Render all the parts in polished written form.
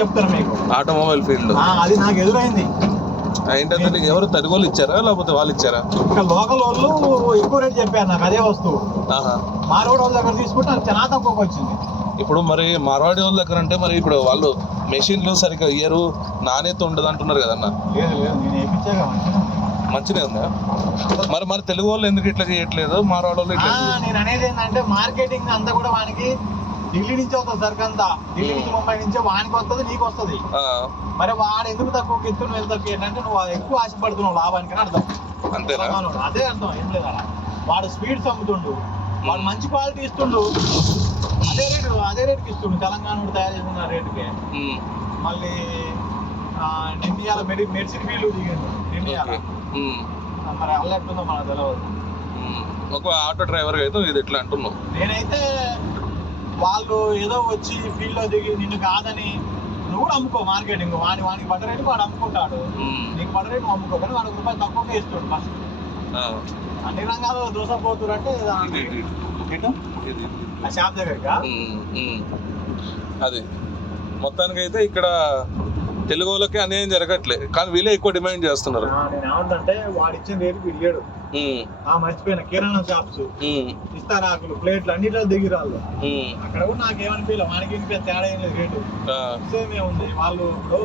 చెప్తారు మీకు. Automobile field అది నాకు ఎదురైంది. ఏంటంటే ఎవరు తెలుగు ఇచ్చారా లేకపోతే వాళ్ళు ఇచ్చారా? ఇంకా లోకల్ వాళ్ళు ఎక్కువ రేట్ చెప్పారు నాకు అదే వస్తువు. మార్వాడి వాళ్ళ దగ్గర తీసుకుంటే నాకు చాలా తక్కువకి వచ్చింది. ఇప్పుడు మరి మార్వాడి వాళ్ళ దగ్గర అంటే మరి ఇప్పుడు వాళ్ళు మెషిన్లు సరిగ్గా ఇయ్యరు, నాణ్యత ఉండదు అంటున్నారు కదన్న. లేదు నేను వేయించాగా మంచిగా ఉందా? మరి తెలుగు వాళ్ళు ఎందుకు ఇట్లా చేయట్లేదు, మార్వాడి వాళ్ళు ఇట్లా? నేను అనేది ఏంటంటే మార్కెటింగ్ అంతా కూడా వానికి ఢిల్లీ నుంచి వస్తుంది సరుకు అంతా. ఢిల్లీ నుంచి ముంబై నుంచి వానికి వస్తుంది, నీకు వస్తుంది. మరి వాడు ఎందుకు తక్కువ ఎత్తు నువ్వు తక్కువ ఏంటంటే నువ్వు ఎక్కువ ఆశపడుతున్నావు లాభానికి అర్థం. అంతేనా? అదే అర్థం, ఏం లేదా. వాడు స్వీట్స్ అమ్ముతుండు, వాడు మంచి క్వాలిటీ ఇస్తుండు, అదే రేటుకి ఇస్తుండు. తెలంగాణ తయారు చేసిన రేటుకే. మళ్ళీ నిన్నయాల మెడిసిన్ ఫీల్డ్ దిగిండు నిన్నయాల. మరి అల్లెట్టుందో మనకు తెలియదు. ఒక ఆటో డ్రైవర్ అయితే ఇది ఎట్లా అంటున్నావు? నేనైతే వాళ్ళు ఏదో వచ్చి ఫీల్డ్ లో దిగి నిన్ను కాదని నువ్వు కూడా అమ్ముకో. మార్కెటింగ్ వానికి పడ్డ రేటు వాడు అమ్ముకుంటాడు, నీకు పడ్డ రేటు అమ్ముకో. కానీ వాడు రూపాయలు తక్కువగా ఇస్తాడు ఫస్ట్. అన్ని రంగాల్లో దోసపోతురు అంటే ఆ షాప్ దగ్గరగా. అది మొత్తానికి అయితే ఇక్కడ తెలుగు వాళ్ళకి అన్యాయం జరగట్లేదు, కానీ వీళ్ళే ఎక్కువ డిమాండ్ చేస్తున్నారు. నేను ఏమంటే వాడు ఇచ్చిన రేటు ఇయ్యాడు. మర్చిపోయిన కిరాణా షాప్స్ ఇస్తారాకులు ప్లేట్లు అన్నిట్లో దిగిరాళ్ళు. అక్కడ కూడా నాకేమనిపించలేదు, వానికి ఇంకే తేడా ఏం లేదు, రేటు సేమ్ ఉంది. వాళ్ళు ఇప్పుడు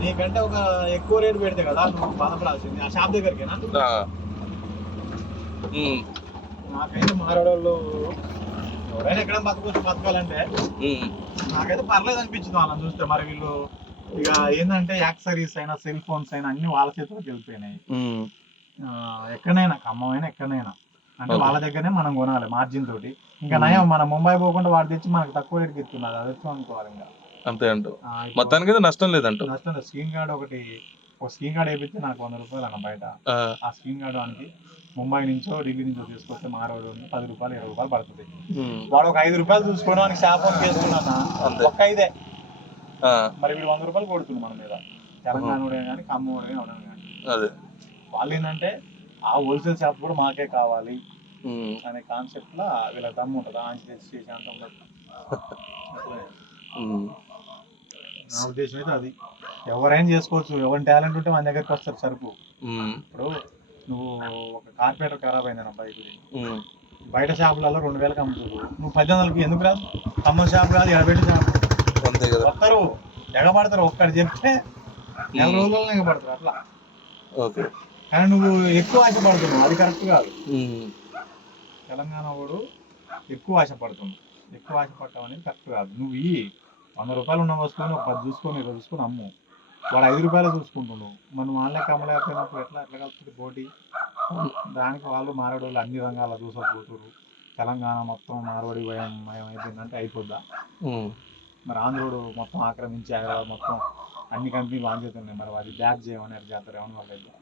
నీకంటే ఒక ఎక్కువ రేటు పెడితే కదా నువ్వు బాధపడాల్సింది ఆ షాప్ దగ్గరికేనా. నాకైతే మారాడోళ్ళు ఎవరైనా ఎక్కడ బతకాలంటే నాకైతే పర్లేదు అనిపించింది వాళ్ళని చూస్తే. మరి వీళ్ళు ఇక ఏంటంటే యాక్సరీస్ అయినా సెల్ ఫోన్స్ అయినా అన్ని వాళ్ళ చేతిలోకి వెళ్ళిపోయినాయి. ఎక్కడైనా ఖమ్మమైనా ఎక్కడైనా అంటే వాళ్ళ దగ్గరనే మనం కొనాలి మార్జిన్ తోటి. ఇంకా నయం మనం ముంబై పోకుండా వాడు తెచ్చి మనకు తక్కువ రేటుకి ఇస్తున్నారు, అది వచ్చి అనుకోవాలి. ఇంకా అంతే అంటూ మొత్తానికి నష్టం లేదంట. నష్టం లేదు. స్క్రీన్ కార్డ్ ఒక స్క్రీన్ కార్డ్ వేపిస్తే నాకు 100 రూపాయలు అన్న బయట. ఆ స్క్రీన్ కార్డు వానికి ముంబై నుంచో ఢిల్లీ నుంచో తీసుకొస్తే మారవాడు 10 రూపాయలు 20 రూపాయలు పడుతుంది. వాడు ఒక 5 రూపాయలు చూసుకొని వానికి షాప్ ఫోన్ చేసుకున్నా ఒక్క 5. మరి వీడు 100 రూపాయలు కొడుతుంది మన మీద. తెలంగాణ కానీ ఖమ్మం కానీ అదే. వాళ్ళు ఏంటంటే ఆ హోల్సేల్ షాప్ కూడా మాకే కావాలి అనే కాన్సెప్ట్ లా వీళ్ళ దమ్ము ఉంటుంది. చేసే అంత ఉండదు. నా ఉద్దేశం అయితే అది. ఎవరైనా చేసుకోవచ్చు, ఎవరి టాలెంట్ ఉంటే మన దగ్గరికి వస్తారు సరుకు. ఇప్పుడు నువ్వు ఒక కార్పొరేటర్ ఖరాబ్ అయింది బైక్, బయట షాపులలో 2000కి అమ్ముతారు, నువ్వు 1800కి ఎందుకు రాదు? ఖమ్మం షాప్ కాదు, ఎడబెట్టి షాప్ వస్తారు, ఎగబడతారు. ఒక్కటి చెప్తే 4 రోజుల్లో ఎగబడతారు అట్లా. కానీ నువ్వు ఎక్కువ ఆశపడుతున్నావు, అది కరెక్ట్ కాదు. తెలంగాణ వాడు ఎక్కువ ఆశపడుతున్నావు, ఎక్కువ ఆశపడటం అనేది కరెక్ట్ కాదు. నువ్వు 100 రూపాయలు ఉన్న వస్తువుని ఒక 10 చూసుకొని 20 చూసుకొని అమ్ము. వాడు 5 రూపాయలు చూసుకుంటున్నావు, మనం వాళ్ళకి అమ్మలేకపోయినప్పుడు ఎట్లా కలుపుతుంది పోటీ? దానికి వాళ్ళు మారవాళ్ళు అన్ని రంగాల దూసపోతురు. తెలంగాణ మొత్తం మార్వాడి మయం అయిపోయిందంటే అయిపోద్దా? మరి ఆంధ్రుడు మొత్తం ఆక్రమించి హైదరాబాద్ మొత్తం అన్ని కంపెనీలు ఆన్ చేస్తున్నాయి. మరి అది బ్యాక్ చేయమని అది చేస్తారు ఏమని వాళ్ళు.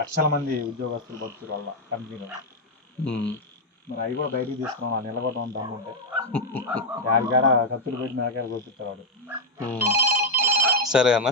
లక్షల మంది ఉద్యోగస్తులు బతుకుతారు వాళ్ళ కంపెనీలో. మరి అవి కూడా బయటికి తీసుకున్నాం వాళ్ళు నిలబడడం దమ్ముంటే యాడికాడ కత్తులు పెట్టి మేకాయలు కొట్టిస్తారు వాడు. సరే అన్న.